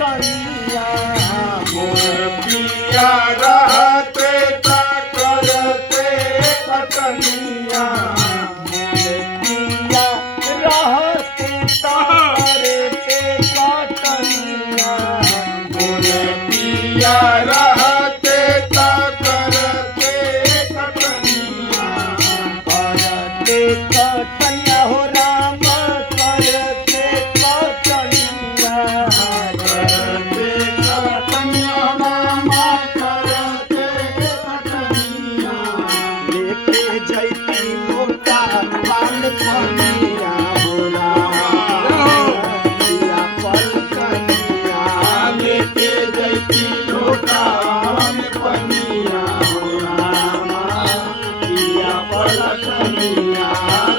कटनिया मोर पिया रहते ता करते कटनिया मोर पिया रहते ता करते कटनिया मोर पिया रहते ता करते कटनिया करते कटनिया हो राम करते कटनिया करते कटनिया रामा करते कटनिया लेके जैती मोटा पान पनिया बोला पिया पल कनिया लेके जैती लोटावन पनिया हो रामा पिया पलकनिया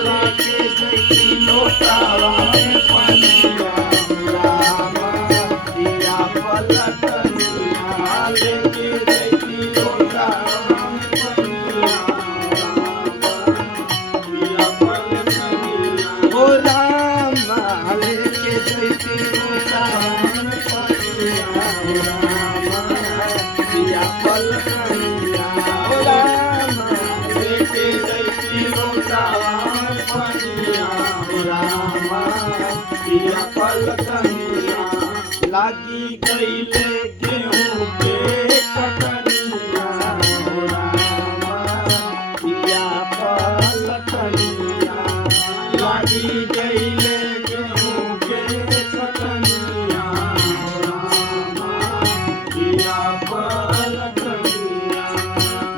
लेके जैती लोटावन पनिया हो रामा पिया पलकनिया लेके जैती लोटावन पनिया हो रामा पिया पलकनिया ओ राम लेके जैती मोटा पिया पल कनिया ओ राम लेके जैती लोटावन पनिया हो रामा पिया पलकनिया लागी कैले गेहूं के कटनिया हो रामा पिया पल कनिया लागी गईले गेहूं के कटनिया हो रामा पिया पलकनिया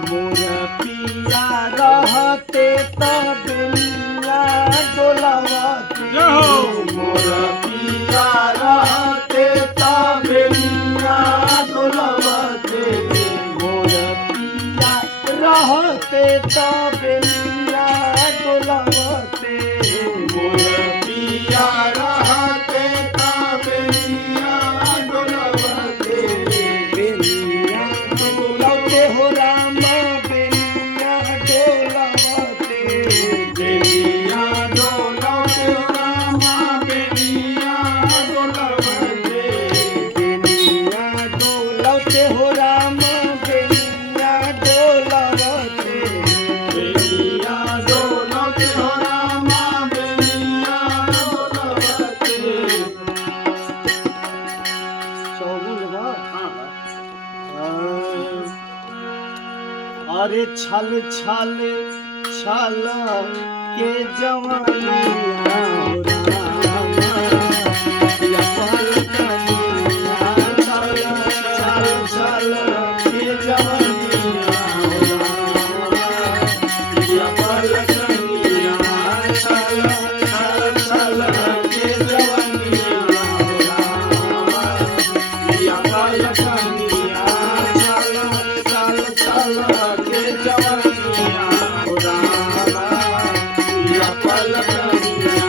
मोर पिया रहते तबिया डोलावती मोर पिया रहते ता बेलिया डोलवते मोर पिया रहते तबिया डोलावती मोर पिया रहते ता बेलिया डोलवते बेनिया डोलावते हो राम बेनिया डोलावते बेलिया डोलवते रामा बेलिया डोलवते बेनिया डोलावते हो राम बेनिया डोलावते बेलिया डोलवते हो रामा बेलिया डोलवते चौगुन बा अरे छल छल छल के जवानिया या पल कनिया छल छल छल के जवानिया पिया पलकनिया छल छल छल के जवनिया हो रामा पिया पलकनिया छल छल छल के जवनिया हो रामा पिया पलकनिया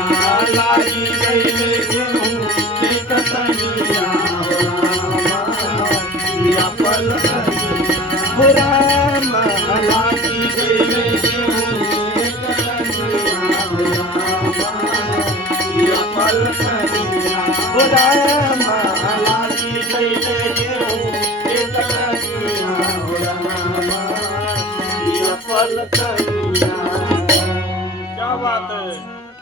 लागी गईले गेहूं के कटनिया हो रामा पिया पलकनिया हो राम लागी गईले गेहूं के कटनिया हो रामा पिया पलकनिया हो राम लागी गईले गेहूं के कटनिया हो रामा पिया पलकनिया क्या बात है।